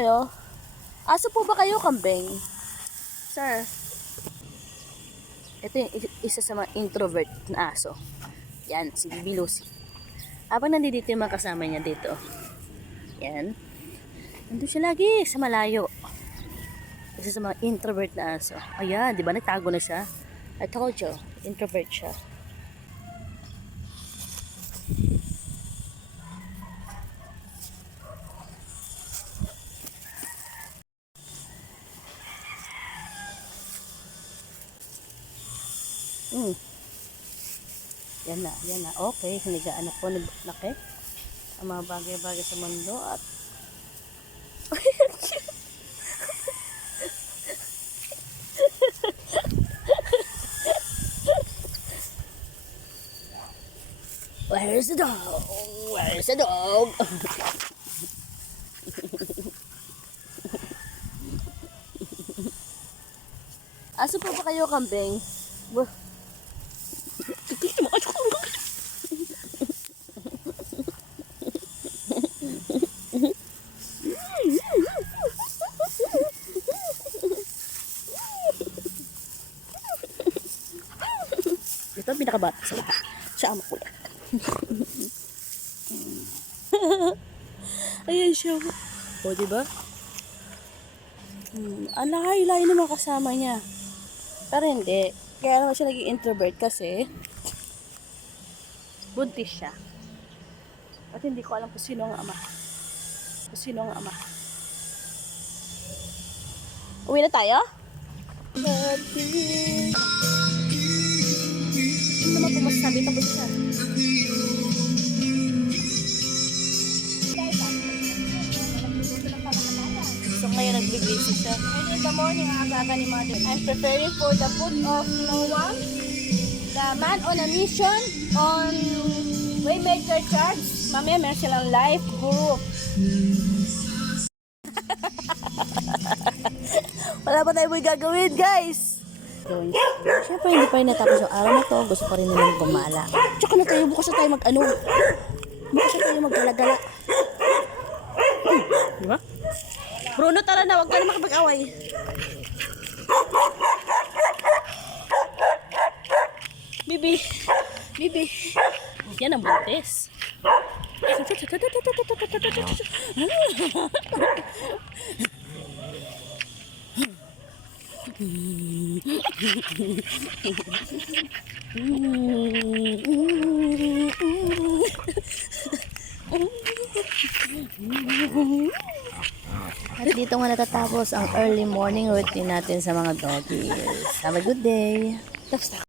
kayo? Aso po ba kayo, kambing? Sir. Ito yung isa sa mga introvert na aso. Yan, si Bibi Lucy. Habang nandito yung mga kasama niya dito. Yan. Nandun siya lagi sa malayo. Isa sa mga introvert na aso. Ayan, di ba nagtago na siya? I told you, introvert siya. Yan na. Okay, hinigaan na po ni Laki. Ang mga bagay-bagay sa mundo at Where's the dog? Where's the dog? Aso po ba kayo, kambing? Ito ang pinakabata sa lahat. Siya ang makulit. Ayan siya. O, diba? Ang lahay-lahay ng mga kasama niya. Pero hindi. Kaya naman siya naging introvert kasi buntis siya. At hindi ko alam kung sino ang ama. Uwi na tayo? Ano naman po masasabi tapos siya? So ngayon nagbibisi siya. Early in the morning, aga-aga ni Mother. I'm preparing for the food of Noah, the man on a mission on Waymaker Church. Mamaya meron silang live group. Wala pa tayo may gagawin, guys! Siyempre, hindi pa rin natapos yung araw na to. Gusto pa rin naman gumala. Tsaka na tayo, bukas na tayo bukas na tayo maggala-gala. Diba? Bruno, tara na. Huwag ka na makapag-away. Bibi. Yan ang buntis. At dito nga natatapos ang early morning routine natin sa mga doggies. Have a good day.